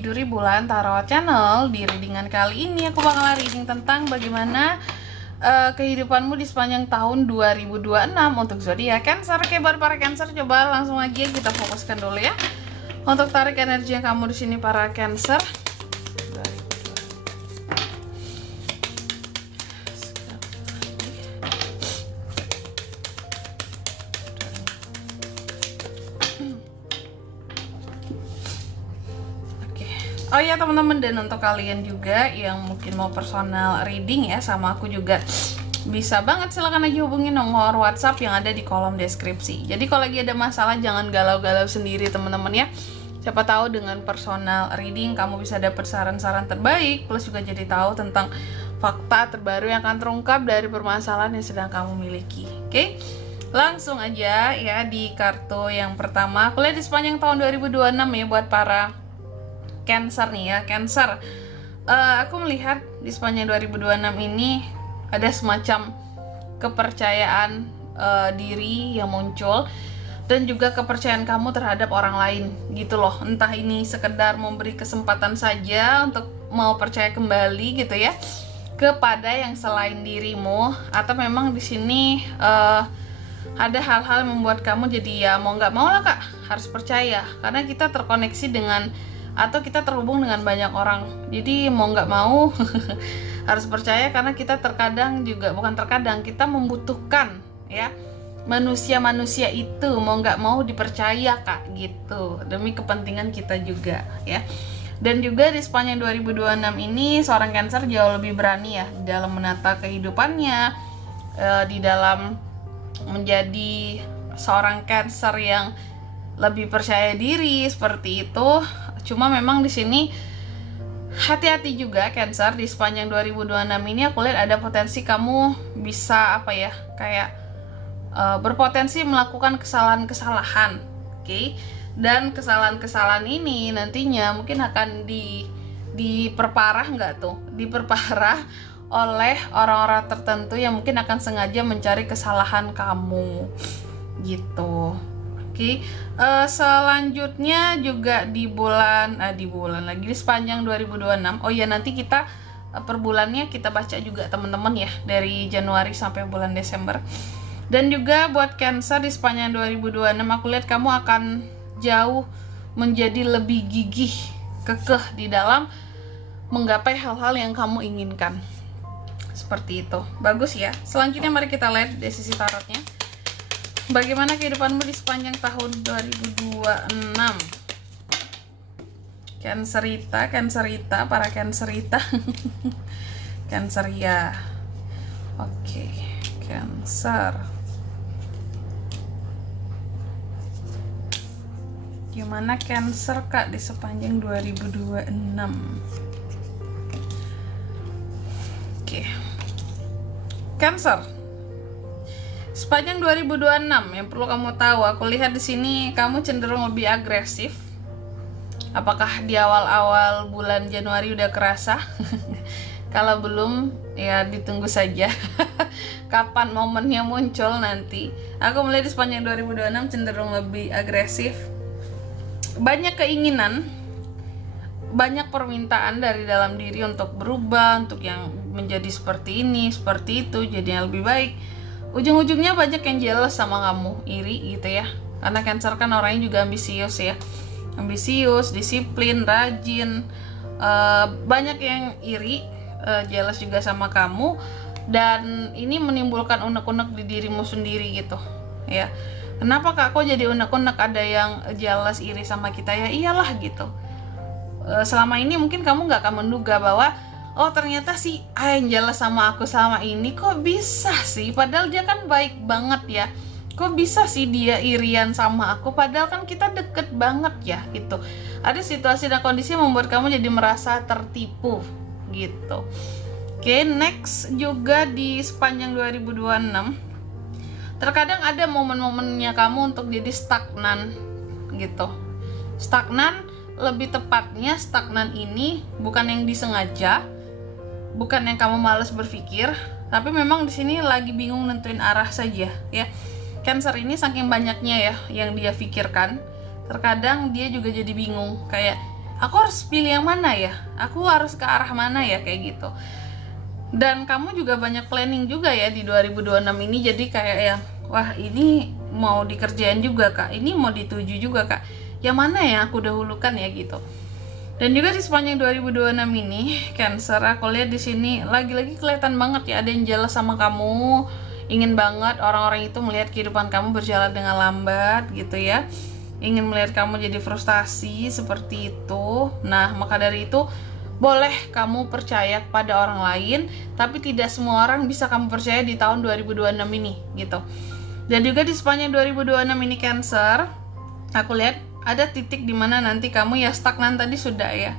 Biduri Bulan Tarot Channel. Di readingan kali ini aku bakal reading tentang bagaimana kehidupanmu di sepanjang tahun 2026 untuk zodiak Cancer. Oke, buat para Cancer, coba langsung aja kita fokuskan dulu ya. Untuk tarik energi yang kamu di sini para Cancer. Oh ya teman-teman, dan untuk kalian juga yang mungkin mau personal reading ya sama aku juga bisa banget, silahkan aja hubungi nomor WhatsApp yang ada di kolom deskripsi. Jadi kalau lagi ada masalah jangan galau-galau sendiri teman-teman ya. Siapa tahu dengan personal reading kamu bisa dapat saran-saran terbaik, plus juga jadi tahu tentang fakta terbaru yang akan terungkap dari permasalahan yang sedang kamu miliki. Oke? Langsung aja ya di kartu yang pertama. Aku lihat di sepanjang tahun 2026 ya buat para Cancer nih ya, Cancer. Aku melihat di sepanjang 2026 ini ada semacam kepercayaan diri yang muncul dan juga kepercayaan kamu terhadap orang lain gitu loh. Entah ini sekedar memberi kesempatan saja untuk mau percaya kembali gitu ya kepada yang selain dirimu, atau memang di sini ada hal-hal yang membuat kamu jadi ya mau nggak mau lah kak harus percaya, karena kita terkoneksi dengan atau kita terhubung dengan banyak orang, jadi mau nggak mau harus percaya, karena kita terkadang juga kita membutuhkan ya manusia-manusia itu mau nggak mau dipercaya kak gitu, demi kepentingan kita juga ya. Dan juga di sepanjang 2026 ini seorang Cancer jauh lebih berani ya dalam menata kehidupannya, di dalam menjadi seorang Cancer yang lebih percaya diri seperti itu. Cuma memang di sini hati-hati juga Cancer, di sepanjang 2026 ini aku lihat ada potensi kamu bisa apa ya, kayak berpotensi melakukan kesalahan-kesalahan. Oke? Dan kesalahan-kesalahan ini nantinya mungkin akan diperparah nggak tuh? Diperparah oleh orang-orang tertentu yang mungkin akan sengaja mencari kesalahan kamu gitu. Oke, selanjutnya juga di bulan lagi di sepanjang 2026. Oh ya, nanti kita per bulannya kita baca juga teman-teman ya, dari Januari sampai bulan Desember. Dan juga buat Cancer di sepanjang 2026 aku lihat kamu akan jauh menjadi lebih gigih, kekeh di dalam menggapai hal-hal yang kamu inginkan. Seperti itu. Bagus ya. Selanjutnya mari kita lihat dari sisi tarotnya. Bagaimana kehidupanmu di sepanjang tahun 2026? Cancerita, para Cancerita. Cancer ya. Oke, Cancer. Gimana Cancer kak di sepanjang 2026? Oke. Cancer. Sepanjang 2026 yang perlu kamu tahu, aku lihat di sini kamu cenderung lebih agresif. Apakah di awal-awal bulan Januari udah kerasa? Kalau belum, ya ditunggu saja. Kapan momennya muncul nanti. Aku melihat di sepanjang 2026 cenderung lebih agresif. Banyak keinginan, banyak permintaan dari dalam diri untuk berubah, untuk yang menjadi seperti ini, seperti itu, jadi yang lebih baik. Ujung-ujungnya banyak yang jealous sama kamu, iri gitu ya. Karena Cancer kan orangnya juga ambisius ya. Ambisius, disiplin, rajin. Banyak yang iri, jealous juga sama kamu. Dan ini menimbulkan unek-unek di dirimu sendiri gitu ya. Kenapa kak kok jadi unek-unek, ada yang jealous, iri sama kita ya? Iyalah gitu. Selama ini mungkin kamu gak akan menduga bahwa oh ternyata si A yang jealous sama aku selama ini, kok bisa sih? Padahal dia kan baik banget ya. Kok bisa sih dia irian sama aku? Padahal kan kita deket banget ya gitu. Ada situasi dan kondisi yang membuat kamu jadi merasa tertipu gitu. Oke, next juga di sepanjang 2026. Terkadang ada momen-momennya kamu untuk jadi stagnan gitu. Stagnan, lebih tepatnya stagnan ini bukan yang disengaja, bukan yang kamu malas berpikir, tapi memang di sini lagi bingung nentuin arah saja ya. Cancer ini saking banyaknya ya yang dia pikirkan, terkadang dia juga jadi bingung, kayak aku harus pilih yang mana ya, aku harus ke arah mana ya, kayak gitu. Dan kamu juga banyak planning juga ya di 2026 ini, jadi kayak yang wah ini mau dikerjain juga kak, ini mau dituju juga kak, yang mana ya aku dahulukan ya gitu. Dan juga di sepanjang 2026 ini Cancer, aku lihat di sini lagi-lagi kelihatan banget ya ada yang jealous sama kamu, ingin banget orang-orang itu melihat kehidupan kamu berjalan dengan lambat gitu ya, ingin melihat kamu jadi frustasi seperti itu. Nah maka dari itu boleh kamu percaya kepada orang lain, tapi tidak semua orang bisa kamu percaya di tahun 2026 ini gitu. Dan juga di sepanjang 2026 ini Cancer, aku lihat ada titik dimana nanti kamu ya stagnan, tadi sudah ya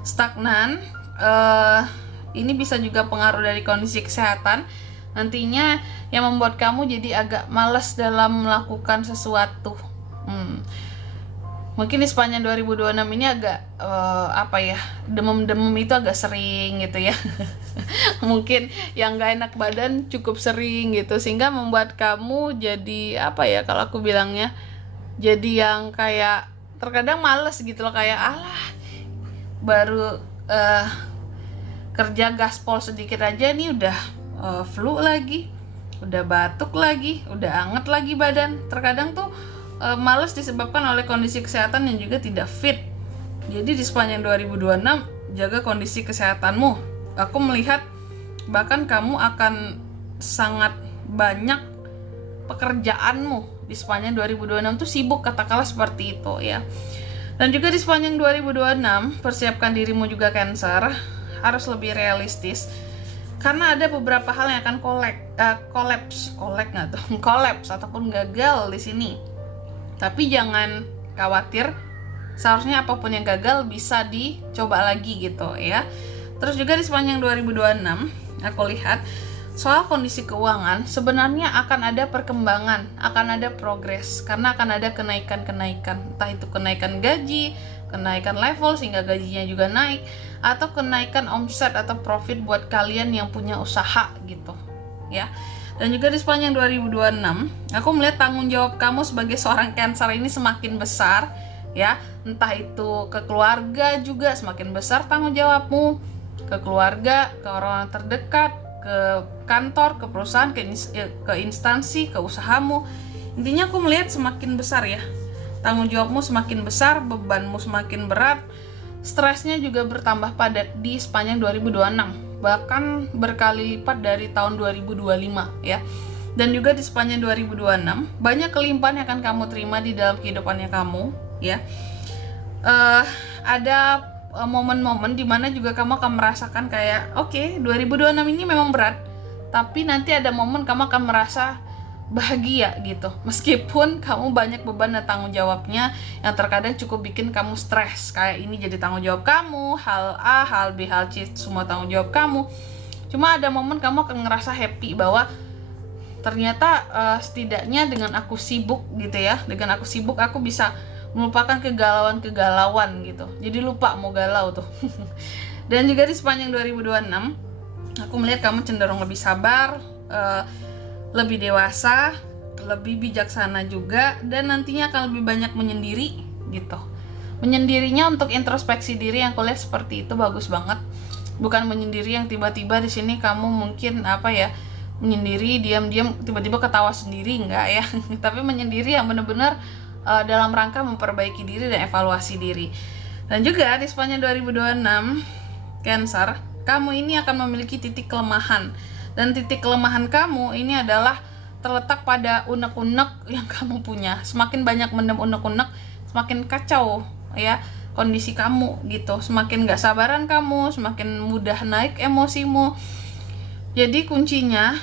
stagnan. Ini bisa juga pengaruh dari kondisi kesehatan nantinya yang membuat kamu jadi agak malas dalam melakukan sesuatu. Mungkin di sepanjang 2026 ini agak demam-demam itu agak sering gitu ya. Mungkin yang gak enak badan cukup sering gitu, sehingga membuat kamu jadi kalau aku bilangnya, jadi yang kayak terkadang males gitu loh, kayak alah baru kerja gaspol sedikit aja nih udah flu lagi, udah batuk lagi, udah anget lagi badan. Terkadang tuh males disebabkan oleh kondisi kesehatan yang juga tidak fit. Jadi di sepanjang 2026 jaga kondisi kesehatanmu. Aku melihat bahkan kamu akan sangat banyak pekerjaanmu di sepanjang 2026 tuh sibuk, katakanlah seperti itu ya. Dan juga di sepanjang 2026 persiapkan dirimu juga Cancer, harus lebih realistis karena ada beberapa hal yang akan kolaps ataupun gagal di sini. Tapi jangan khawatir, seharusnya apapun yang gagal bisa dicoba lagi gitu ya. Terus juga di sepanjang 2026 aku lihat soal kondisi keuangan sebenarnya akan ada perkembangan, akan ada progres, karena akan ada kenaikan-kenaikan, entah itu kenaikan gaji, kenaikan level sehingga gajinya juga naik, atau kenaikan omset atau profit buat kalian yang punya usaha gitu ya. Dan juga di sepanjang 2026 aku melihat tanggung jawab kamu sebagai seorang Cancer ini semakin besar ya, entah itu ke keluarga juga semakin besar tanggung jawabmu, ke keluarga, ke orang terdekat, ke kantor, ke perusahaan, ke instansi, ke usahamu. Intinya aku melihat semakin besar ya, tanggung jawabmu semakin besar, bebanmu semakin berat, stresnya juga bertambah padat di sepanjang 2026, bahkan berkali lipat dari tahun 2025 ya. Dan juga di sepanjang 2026 banyak kelimpahan yang akan kamu terima di dalam kehidupannya kamu ya. Ada momen-momen dimana juga kamu akan merasakan kayak oke, 2026 ini memang berat, tapi nanti ada momen kamu akan merasa bahagia gitu, meskipun kamu banyak beban dan tanggung jawabnya yang terkadang cukup bikin kamu stres, kayak ini jadi tanggung jawab kamu, hal A, hal B, hal C, semua tanggung jawab kamu. Cuma ada momen kamu akan ngerasa happy bahwa ternyata setidaknya dengan aku sibuk gitu ya, dengan aku sibuk aku bisa melupakan kegalauan gitu, jadi lupa mau galau tuh. Dan juga di sepanjang 2026 aku melihat kamu cenderung lebih sabar, lebih dewasa, lebih bijaksana juga, dan nantinya akan lebih banyak menyendiri gitu. Menyendirinya untuk introspeksi diri, yang aku lihat seperti itu bagus banget. Bukan menyendiri yang tiba-tiba di sini kamu mungkin menyendiri diam-diam tiba-tiba ketawa sendiri, enggak ya. Tapi menyendiri yang benar-benar dalam rangka memperbaiki diri dan evaluasi diri. Dan juga di sepanjang 2026 Cancer, kamu ini akan memiliki titik kelemahan, dan titik kelemahan kamu ini adalah terletak pada unek-unek yang kamu punya. Semakin banyak mendem unek-unek, semakin kacau ya kondisi kamu gitu, semakin gak sabaran kamu, semakin mudah naik emosimu. Jadi kuncinya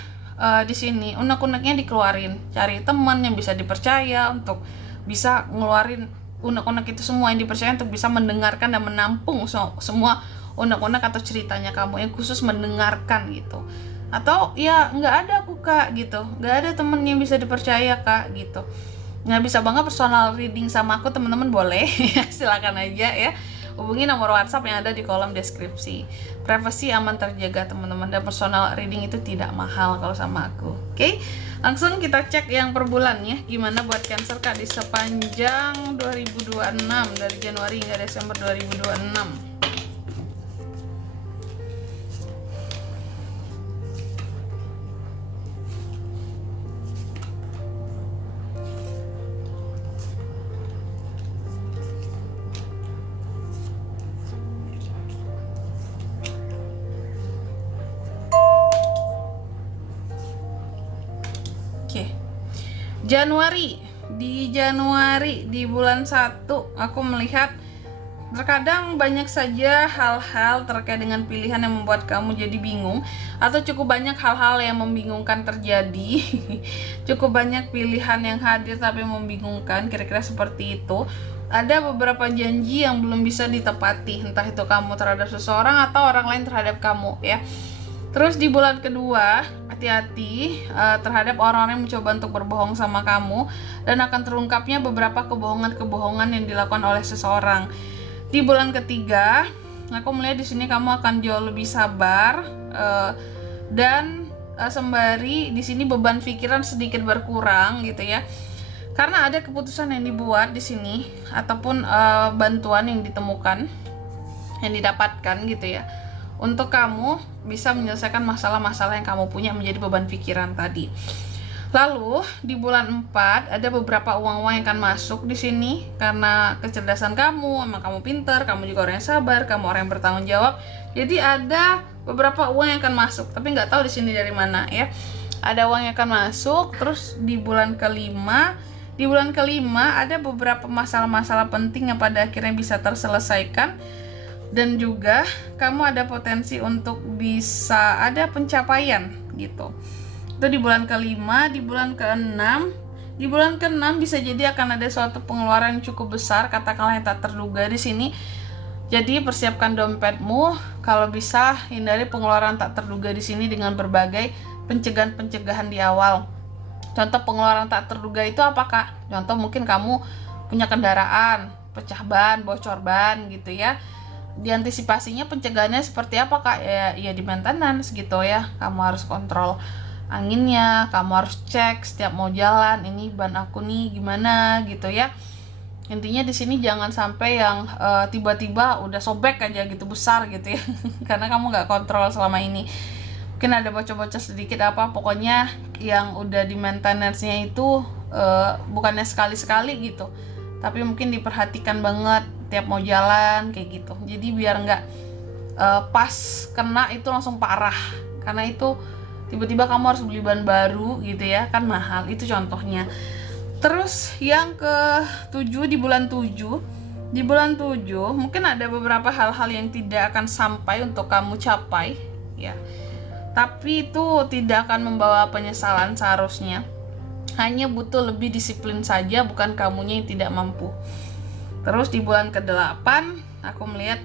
di sini unek-uneknya dikeluarin, cari teman yang bisa dipercaya untuk bisa ngeluarin unek-unek itu semua, yang dipercaya untuk bisa mendengarkan dan menampung semua unek-unek atau ceritanya kamu, yang khusus mendengarkan gitu. Atau ya nggak ada aku kak gitu, nggak ada temen yang bisa dipercaya kak gitu, nggak bisa banget personal reading sama aku, teman-teman boleh silakan aja ya, hubungi nomor WhatsApp yang ada di kolom deskripsi. Privasi aman terjaga teman-teman, dan personal reading itu tidak mahal kalau sama aku. Oke, langsung kita cek yang per bulan ya. Gimana buat Cancer Kak di sepanjang 2026 dari Januari hingga Desember 2026. Januari, di bulan 1 aku melihat terkadang banyak saja hal-hal terkait dengan pilihan yang membuat kamu jadi bingung, atau cukup banyak hal-hal yang membingungkan terjadi. Cukup banyak pilihan yang hadir tapi membingungkan, kira-kira seperti itu. Ada beberapa janji yang belum bisa ditepati, entah itu kamu terhadap seseorang atau orang lain terhadap kamu ya. Terus di bulan kedua, hati-hati terhadap orang-orang yang mencoba untuk berbohong sama kamu, dan akan terungkapnya beberapa kebohongan-kebohongan yang dilakukan oleh seseorang. Di bulan ketiga, aku melihat di sini kamu akan jauh lebih sabar, dan sembari di sini beban pikiran sedikit berkurang gitu ya. Karena ada keputusan yang dibuat di sini, ataupun bantuan yang ditemukan, yang didapatkan gitu ya, untuk kamu bisa menyelesaikan masalah-masalah yang kamu punya menjadi beban pikiran tadi. Lalu di bulan 4 ada beberapa uang-uang yang akan masuk di sini karena kecerdasan kamu, emang kamu pintar, kamu juga orang yang sabar, kamu orang yang bertanggung jawab. Jadi ada beberapa uang yang akan masuk, tapi nggak tahu di sini dari mana ya. Ada uang yang akan masuk. Terus di bulan kelima ada beberapa masalah-masalah penting yang pada akhirnya bisa terselesaikan. Dan juga kamu ada potensi untuk bisa ada pencapaian gitu. Itu di bulan kelima. Di bulan keenam bisa jadi akan ada suatu pengeluaran yang cukup besar, katakanlah yang tak terduga di sini. Jadi persiapkan dompetmu, kalau bisa hindari pengeluaran tak terduga di sini dengan berbagai pencegahan di awal. Contoh pengeluaran tak terduga itu apakah? Contoh mungkin kamu punya kendaraan, pecah ban, bocor ban gitu ya. Diantisipasinya pencegahannya seperti apa Kak? Ya di maintenance gitu ya. Kamu harus kontrol anginnya, kamu harus cek setiap mau jalan, ini ban aku nih gimana gitu ya. Intinya di sini jangan sampai yang tiba-tiba udah sobek aja gitu, besar gitu ya. Karena kamu nggak kontrol selama ini. Mungkin ada bocor-bocor sedikit apa, pokoknya yang udah di maintenance-nya itu bukannya sekali-sekali gitu, tapi mungkin diperhatikan banget tiap mau jalan kayak gitu. Jadi biar nggak pas kena itu langsung parah, karena itu tiba-tiba kamu harus beli ban baru gitu ya, kan mahal. Itu contohnya. Terus yang ke-7 di bulan 7 mungkin ada beberapa hal-hal yang tidak akan sampai untuk kamu capai ya, tapi itu tidak akan membawa penyesalan seharusnya. Hanya butuh lebih disiplin saja, bukan kamunya yang tidak mampu. Terus di bulan ke-8 aku melihat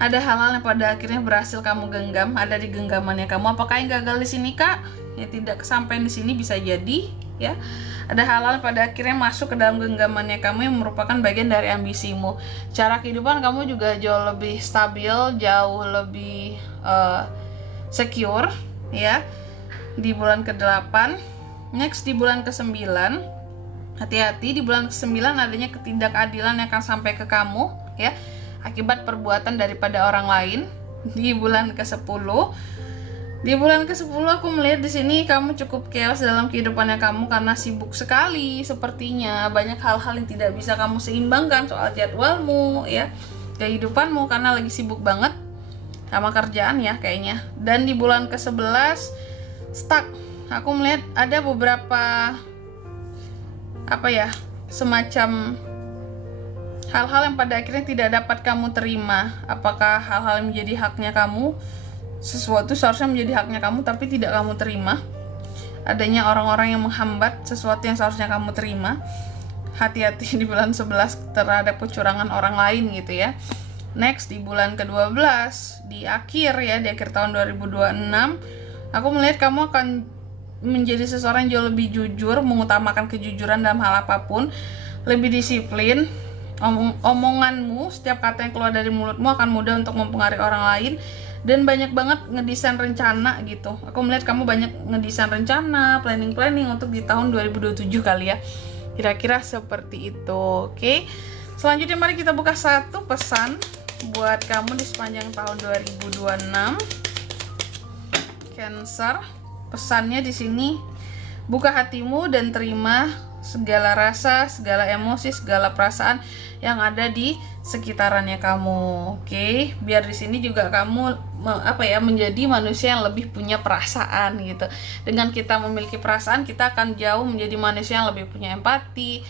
ada hal-hal yang pada akhirnya berhasil kamu genggam, ada di genggamannya kamu. Apakah yang gagal di sini Kak? Ya tidak kesampaian di sini, bisa jadi ya. Ada hal-hal yang pada akhirnya masuk ke dalam genggamannya kamu yang merupakan bagian dari ambisimu. Cara kehidupan kamu juga jauh lebih stabil, jauh lebih secure ya di bulan ke-8. Next di bulan ke-9, hati-hati di bulan ke-9 adanya ketidakadilan yang akan sampai ke kamu ya, akibat perbuatan daripada orang lain. Di bulan ke-10 aku melihat di sini kamu cukup chaos dalam kehidupannya kamu karena sibuk sekali sepertinya. Banyak hal-hal yang tidak bisa kamu seimbangkan soal jadwalmu ya, kehidupanmu, karena lagi sibuk banget sama kerjaan ya kayaknya. Dan di bulan ke-11 stuck. Aku melihat ada beberapa semacam hal-hal yang pada akhirnya tidak dapat kamu terima. Apakah hal-hal yang menjadi haknya kamu, sesuatu seharusnya menjadi haknya kamu tapi tidak kamu terima. Adanya orang-orang yang menghambat sesuatu yang seharusnya kamu terima. Hati-hati di bulan 11 terhadap kecurangan orang lain gitu ya. Next di bulan ke-12 di akhir tahun 2026, aku melihat kamu akan menjadi seseorang yang jauh lebih jujur, mengutamakan kejujuran dalam hal apapun, lebih disiplin, Omonganmu, setiap kata yang keluar dari mulutmu akan mudah untuk mempengaruhi orang lain, dan banyak banget ngedesain rencana gitu. Aku melihat kamu banyak ngedesain rencana, planning untuk di tahun 2027 kali ya. Kira-kira seperti itu. Oke. Selanjutnya mari kita buka satu pesan buat kamu di sepanjang tahun 2026. Cancer. Pesannya di sini, buka hatimu dan terima segala rasa, segala emosi, segala perasaan yang ada di sekitarannya kamu. Oke, biar di sini juga kamu menjadi manusia yang lebih punya perasaan gitu. Dengan kita memiliki perasaan, kita akan jauh menjadi manusia yang lebih punya empati,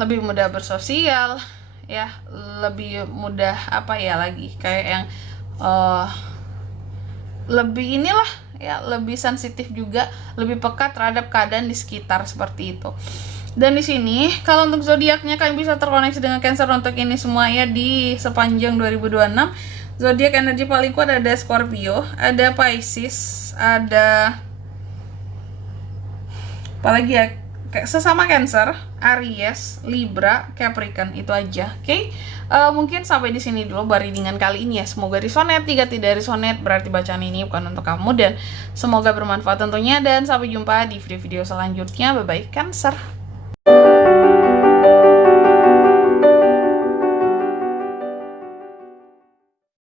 lebih mudah bersosial, ya, lebih mudah kayak yang lebih lebih sensitif juga, lebih peka terhadap keadaan di sekitar seperti itu. Dan di sini kalau untuk zodiaknya kalian bisa terkoneksi dengan Cancer untuk ini semua ya di sepanjang 2026. Zodiak energi paling kuat ada Scorpio, ada Pisces, ada apalagi ya, sesama Cancer, Aries, Libra, Capricorn, itu aja. Oke. Mungkin sampai di sini dulu readingan kali ini ya. Semoga resonate. Jika tidak resonate berarti bacaan ini bukan untuk kamu, dan semoga bermanfaat tentunya, dan sampai jumpa di video-video selanjutnya. Bye bye Cancer.